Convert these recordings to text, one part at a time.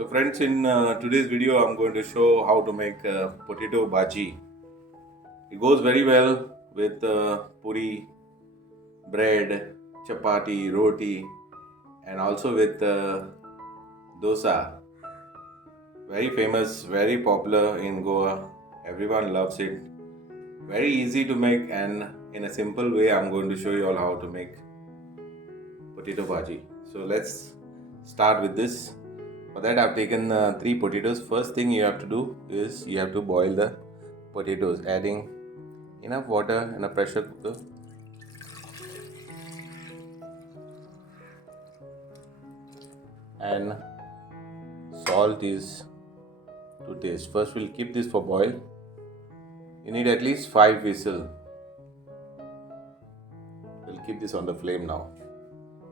So friends, in today's video I'm going to show how to make potato bhaji. It goes very well with puri, bread, chapati, roti, and also with dosa. Very famous, very popular in Goa. Everyone loves it. Very easy to make, and in a simple way I'm going to show you all how to make potato bhaji. So let's start with this. For that I've taken 3 potatoes. First thing you have to do is you have to boil the potatoes, adding enough water in a pressure cooker. And salt is to taste. First we'll keep this for boil. You need at least 5 whistles. We'll keep this on the flame now.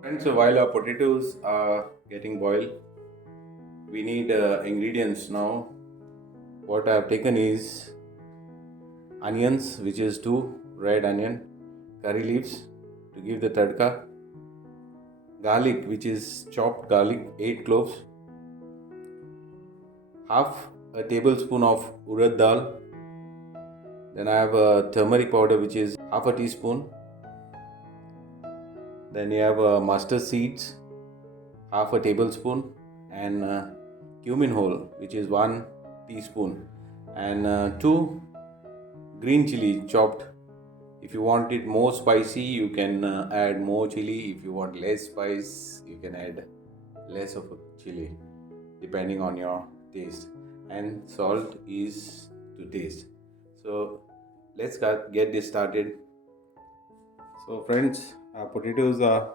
And so while our potatoes are getting boiled, we need ingredients now. What I have taken is onions, which is 2 red onion, curry leaves to give the tadka, garlic, which is chopped garlic, 8 cloves, half a tablespoon of urad dal. Then I have a turmeric powder, which is half a teaspoon. Then you have mustard seeds, half a tablespoon, and cumin whole, which is 1 teaspoon, and 2 green chilli chopped. If you want it more spicy, you can add more chili. If you want less spice, you can add less of a chili depending on your taste. And salt is to taste. So let's get this started. So friends, our potatoes are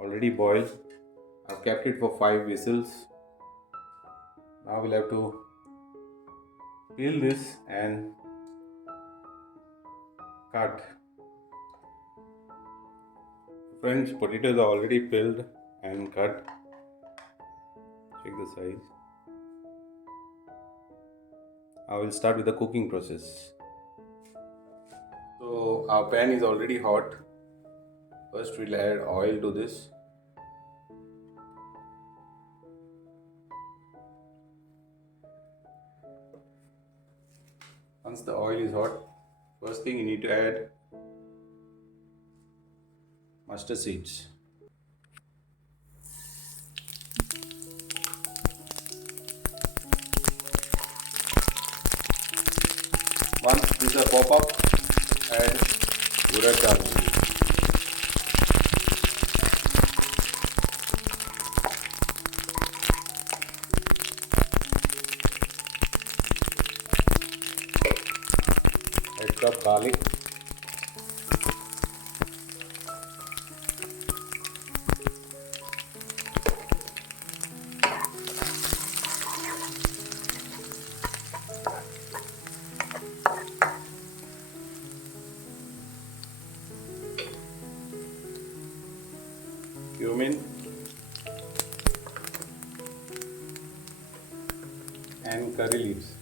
already boiled. I've kept it for 5 whistles. Now we'll have to peel this and cut. Friends, potatoes are already peeled and cut. Check the size. I will start with the cooking process. So our pan is already hot. First we'll add oil to this. Once the oil is hot, first thing you need to add mustard seeds. Once these are pop up, add Urad dal. Add chopped garlic. Cumin and curry leaves.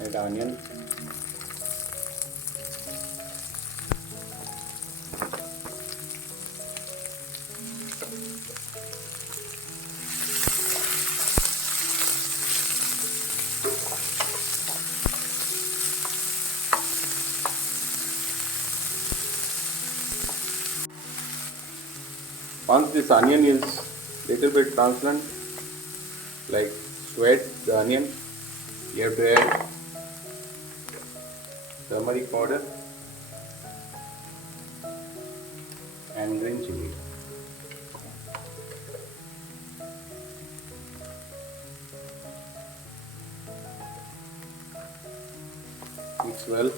Add onion. Once this onion is little bit translucent, like sweat the onion, you have to add turmeric powder and green chili. Mix well.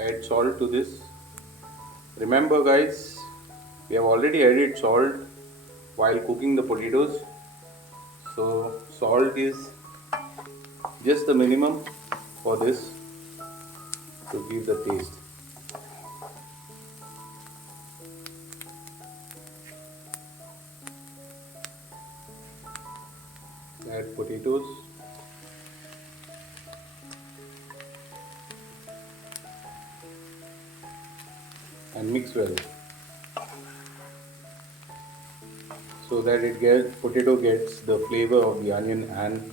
Add salt to this. Remember guys, we have already added salt while cooking the potatoes, so salt is just the minimum for this. to give the taste. Add potatoes and mix well so that potato gets the flavor of the onion and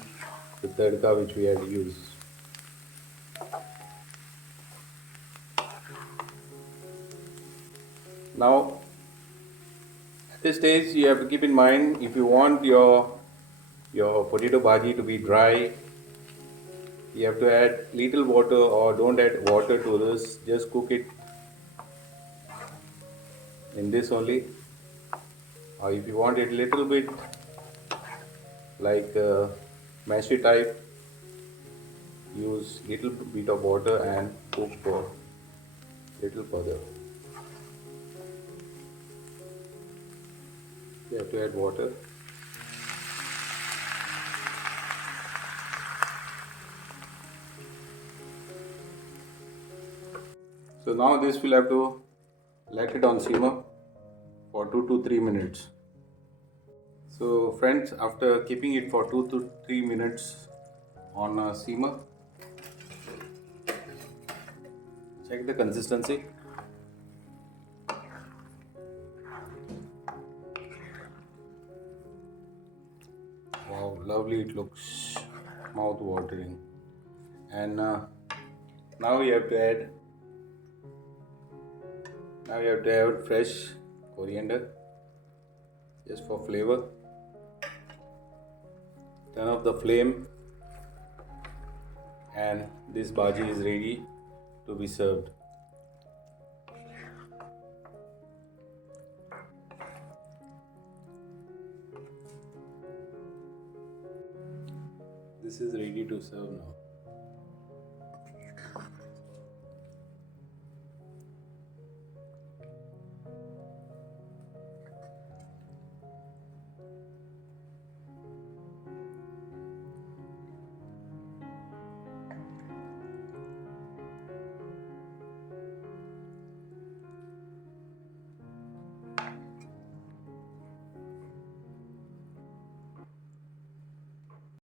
the tadka which we had used. Now at this stage you have to keep in mind, if you want your potato bhaji to be dry, you have to add little water, or don't add water to this, just cook it in this only. Or if you want it little bit like mashy type, use little bit of water and cook for little further. You have to add water. So now this will have to let it on simmer for 2 to 3 minutes. So friends, after keeping it for 2 to 3 minutes on a simmer, check the consistency. Wow, lovely it looks, mouth watering. And now you have to add fresh coriander just for flavor. Turn off the flame and this bhaji is ready to be served. This is ready to serve now.